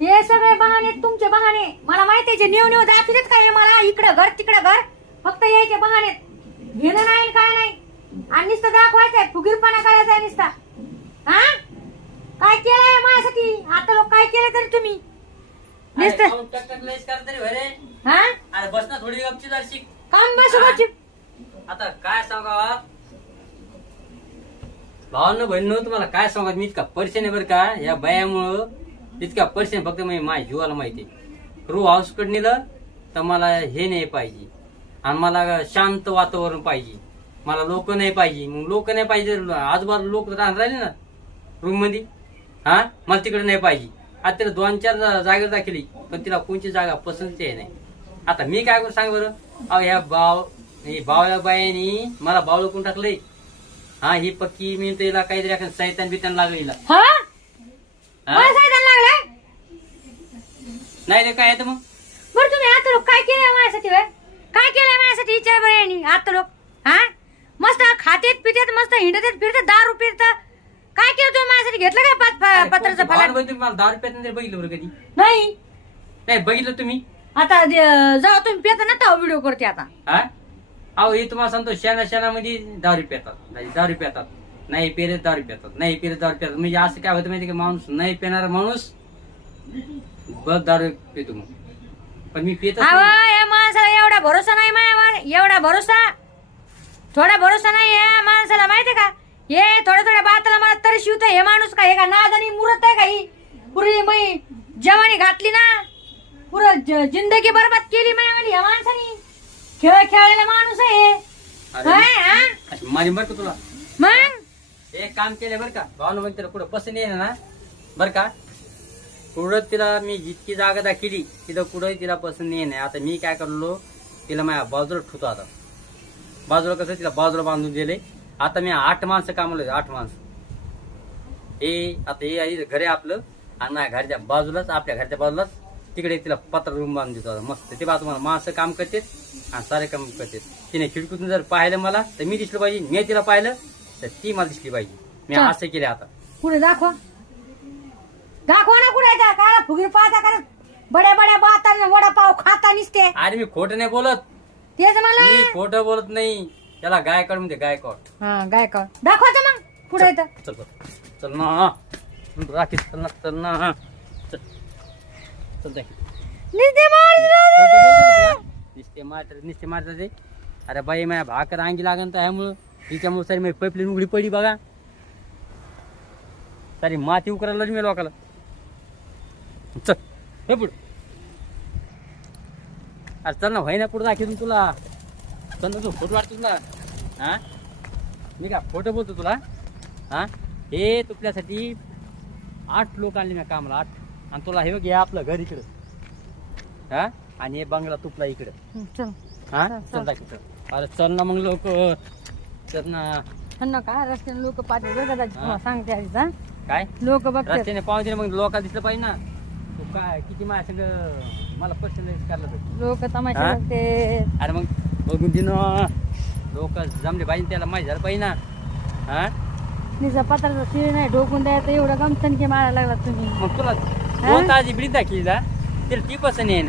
हे सगळे बहाणे तुमचे बहाणे. मला माहिती आहे जे नेव नेव दाखवतेत काय मला? इकडं घर तिकडं घर. फक्त यायचे बहाणे. घेणं नाही काय नाही. आणि नुसतं दाखवायचंय. फुगीरपणा करायचा आहे नुसता. हा? काय केलंय माझ्यासाठी? आता लोक काय केलं तरी तुम्ही? नुसतं. तरी भरे हा? अरे बस ना थोडी गपची जरशी. काम बसू. आता काय सांगा भावानं बहिणीनं तुम्हाला काय सांगा मी इतका परिचय आहे बरं का? या बयामुळं इतका परिचय फक्त मी माय जीवाला माहिती रू हाऊसकडे नेलं तर मला हे नाही पाहिजे. आणि मला शांत वातावरण पाहिजे. मला लोक नाही पाहिजे. मग लोक नाही पाहिजे आजूबाजू लोक राहून राहिले ना रूममध्ये हा? मला तिकडे नाही पाहिजे. आता तिला दोन चार जा- जागा दाखवली पण तिला कोणची जागा पसंत आहे नाही. आता मी काय करू सांग बरं? अहो ह्या बाव हे बावल्या बायानी मला बावळ कोण टाकलंय. हा ही पक्की मी तिला काहीतरी सैतान बितान लागली हा? मला सायदान लागलाय? नाही रे काय येतं मग? बरं तुम्ही आता लोक काय केलंय माझ्यासाठी व्हय? काय केलंय माझ्यासाठी विचार बरं यांनी आता लोक हा? मस्त खातेत पितेत मस्त हिंडतेत फिरतात दारू पिरतात काय केलं तुम्ही माझ्यासाठी? घेतलं काय पाच प- पत्राचं भावानं तुम्ही मला दहा रुपयात नाही बघितलं बरं कधी? नाही. नाही बघितलं तुम्ही? आता जे- जेव्हा तुम्ही पेता ना तेव्हा व्हिडिओ करते आता. हा? अहो हे तुम्हाला सांगतो शेणा शेणामध्ये दारू पितात म्हणजे दारू पितात नाही पेरत दारू पितात नाही पेरत दारू पितात. म्हणजे असं काय होतं माहिती का? माणूस नाही पिणारा माणूस बस दारू पितो मग. पण मी पित अहो या माणसाला एवढा भरोसा नाही माझ्यावर एवढा भरोसा? थोडा भरोसा नाही या माणसाला माहितीये का? हे थोड्या थोड्या बाताला मला तर शिवत. हे माणूस का हे का नादानी मुरत आहे का ही? पुरी मै जवानी घातली ना? पुरं ज- जिंदगी बरबाद केली मायावाली या माणसानी. खेळ खेळायला माणूस आहे अरे. होय, हा? माझी का तुला? मग? एक काम केलं बरं का? भावना मग तिला कुठं पसंत येईल ना. बरं का? पुढं तिला मी जितकी जागा दाखिली तिथं कुठं तिला पसंत नाही नाही आता मी काय करलो तिला माझ्या बाजूला ठेवतो आता. बाजूला कसं तिला बाजूला बांधून दिले आता मी आठ माणसं कामवले आठ माणसं. हे आता हे आई घर आहे आपलं. आणि माझ्या घरच्या बाजूलाच आपल्या घरच्या बाजूलाच तिकडे तिला पत्र रूम बांधून देतो मस्त. ते बाजू मला माणसं काम करते आणि सारे काम करतात. तिने खिडकीतून जर पाहिलं मला तर मी दिसलं पाहिजे मी तिला पाहिलं. तर ती मला दिसली पाहिजे. मी. असं केलं आता. पुढे दाखवा. दाखवा ना कुठे काळा फुगीर पाहता का बड्या बड्या बाता वडापाव खाता निसते. अरे मी खोटं नाही बोलत. तेच मला मी खोटं बोलत नाही. त्याला गायकवाड म्हणजे गायकवाड हा दाखवायचं मग. पुढे येतं चल. चल ना. हा. राखी चल ना चल ना. चल. चल जाय. निस्ते मार खोटं बोलतो का तुला? नुसते मारतात नुसते मारतात ते. अरे बाई माझ्या भाकर अंगी लागन तर ह्यामुळं तिच्यामुळे सारी माझी पैपलीन उघडी पडली बघा. सारी माती उकरायला मी लोकाला. चल हे पुढं. अरे चल ना व्हाय ना पुढं दाखवून तुला. चल ना तू फोटो वाटतो तुला हा? मी का फोटो बोलतो तुला? हा? हे तुपल्यासाठी आठ लोक आणले मी कामाला आठ. आणि तुला हे बघ हे आपलं घर इकडं. हा? आणि हे बंगला तुपला इकडं. हा? चल, चल चल. दाखव अरे चल ना मग लोक चल ना नका रस्त्याने लोक पाहते बघा सांगते आधीच हा. काय? लोक बघतात. रस्त्याने दिलं मग लोकांना दिसलं पाहिजे ना. तू काय किती माझ्या सगळं मला पर्सेंटेज काढलं तर लोक तमाशा हा? बघते. अरे मग बघून दिन लोक जमले पाहिजे त्याला माहिती झालं पाहिजे ना. हा? निजा पत्राचा शिळ नाही ढोकून द्यायचं एवढं गमतन की मारायला लागला तुम्ही. मग तुला दोन ताजी बिडी दाखली ना तिला ती पसंत नाही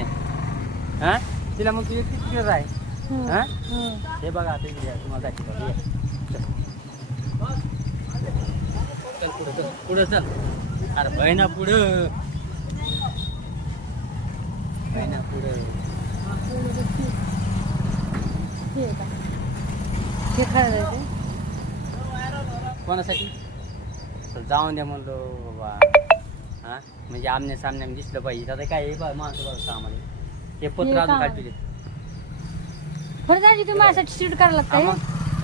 हा? तिला मग ती आहे हं, हा? बघा आता इकडे या, तुम्हाला दाखवतो ये. चल. चल पुढं चल पुढं चल अरे बहिणा पुढं बहिणा पुढं हे का? हे खरं आहे ते? कोणासाठी चल जाऊन द्या म्हणलो बाबा हा म्हणजे आमने सामने दिसलं पाहिजे आता काय हे बघ माणसं बघ सामाने हे पत्र हे अजून खरं दाजी तुम्ही माझ्यासाठी शूट करायला लागताय?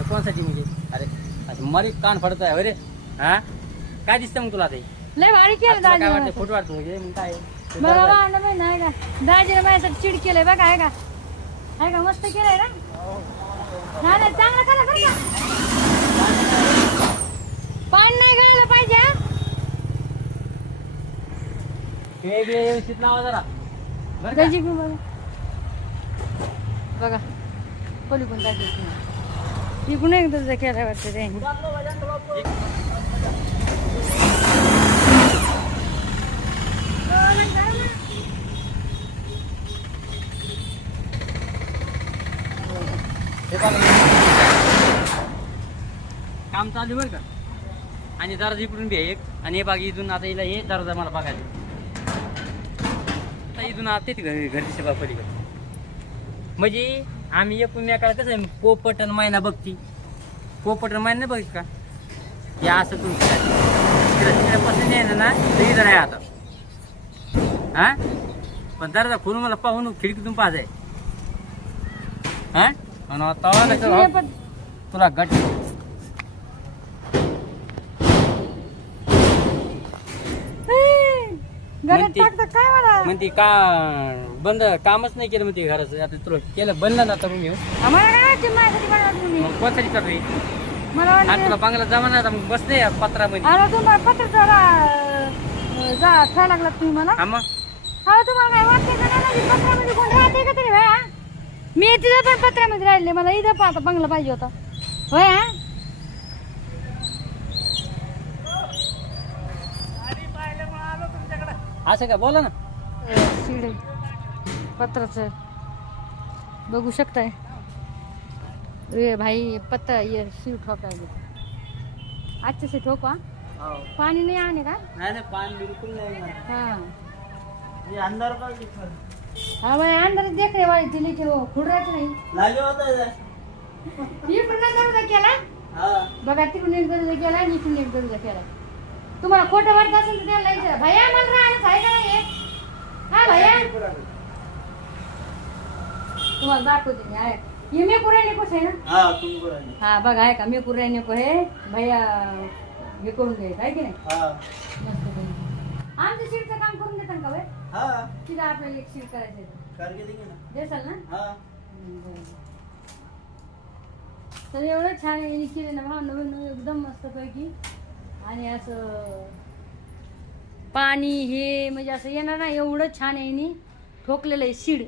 कोणासाठी म्हणजे? अरे असं मरी कान फडत आहे अरे हा? काय दिसतं मग तुला ते? लय भारी केलं तुला काय दाजी वाटतं फोटो वाटतो म्हणजे? मग काय? ते बरोबर आहे. वाहन नाही नाही का? दाजीने माझ्यासाठी चिड केलंय बघा आहे का? आहे का? मस्त केलंय ना? नाही नाही चांगलं करा बरं का? पाणी नाही गळायला पाहिजे हा? हे बी व्यवस्थित लावा जरा. बरं का? दाजी घेऊन बघा. बघा. खोलीकून दाखवत नाही तिकडून एकदा खेळायला वाटते ते. काम चालू बरं का? आणि दर्जा इकडून बी एक. आणि हे बाग इथून आता हिला हे दर्जा मला बघायला आता इथून आता घरी घरची सेवा म्हणजे आम्ही एकूण एकाला कसं आहे, पोपट आणि महिना बघती. पोपट आणि महिना बघित का? हे असं तुमचं तिला तिला पसंत आहे ना तर इथं नाही आता. हा? पण दरवाजा खोलून मला पाहून खिडकीतून पाहत आहे. हा? आणि आता हे तुला गट. घरात म्हणते- टाकतं काय मला? म्हणते का बंद कामच नाही केलं म्हणते घराचं. आता तुला केलं बंद ना आता आम्हाला काय माझ्यासाठी मग कोणतरी चालू आहे मला वाटलं तुला बंगला जमा ना मग बसले या पत्रामध्ये. अरे तुम्हाला पत्र जरा अं, जा लागला तुम्ही मला. हा मग. अहो तुम्हाला काय वाटते का नाही? माझी पत्रामध्ये कोण राहते का तरी भया मी तिथं पण पत्रामध्ये राहिले मला इथं पाहता बंगला पाहिजे होता. होय हा? असं का? बोला ना. शिडे पत्राच. बघू शकताय. रे भाई पत्ता ये शिव ठोकायला अच्छे से ठोका पानी नहीं आने का? नाही नाही पान बिलकुल नाही हाँ. ये अंदर का हाँ मैं अंदर देखने वाली थी लेकिन वो खुल रहा नहीं. लागे होता ये केला? हा. बघा तिकडून एक दरवाजा केला आणि इकडून एक दरवाजा केला. तुम्हाला खोटं वाटत असेल तर त्याला विचारा भैया मला राहायला आहे का नाही हा भैया. तुम्हाला दाखवते मी आहे. ये मी पुराने को आहे ना? हा तुम्ही हा बघा आहे का? मी पुराने को आहे? भैया हे करून द्यायचं आहे की नाही? हा. मस्त करून. आमच्या सीटचं काम करून देतात का बाई हा. तिथं आपल्याला एक सीट करायचं आहे. देंगे ना देसाल ना? हा. तर एवढं छान यांनी केलं ना भाव नवीन नवीन एकदम मस्त पैकी आणि असं पाणी हे म्हणजे असं येणार ना एवढं छान यांनी ठोकलेलं आहे सीड.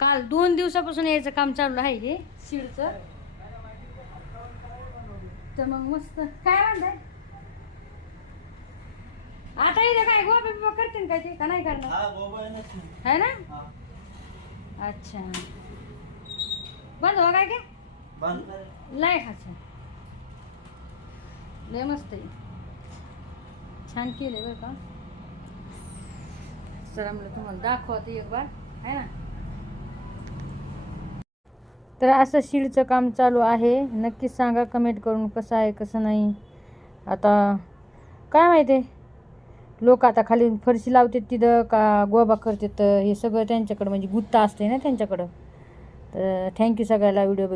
काल दोन दिवसापासून यायचं काम चालू आहे हे सीडचं तर मग मस्त. काय म्हणताय? आता इथे काय गोबी बिबा करतील काय ते? का नाही करणार? हा है ना? हा. अच्छा. बंद हो काय लय खायचं. लय मस्त आहे. छान केले बरं का. सर म्हणलं तुम्हाला दाखवते एक बार. आहे ना? तर असं शिडचं काम चालू आहे. नक्कीच सांगा कमेंट करून कसं आहे कसं नाही. आता काय माहिती? आहे लोक आता खाली फरशी लावतात तिथं का गोबा करतात हे सगळं त्यांच्याकडं म्हणजे गुत्ता असते ना त्यांच्याकडं. तर थँक्यू सगळ्याला व्हिडिओ बघितला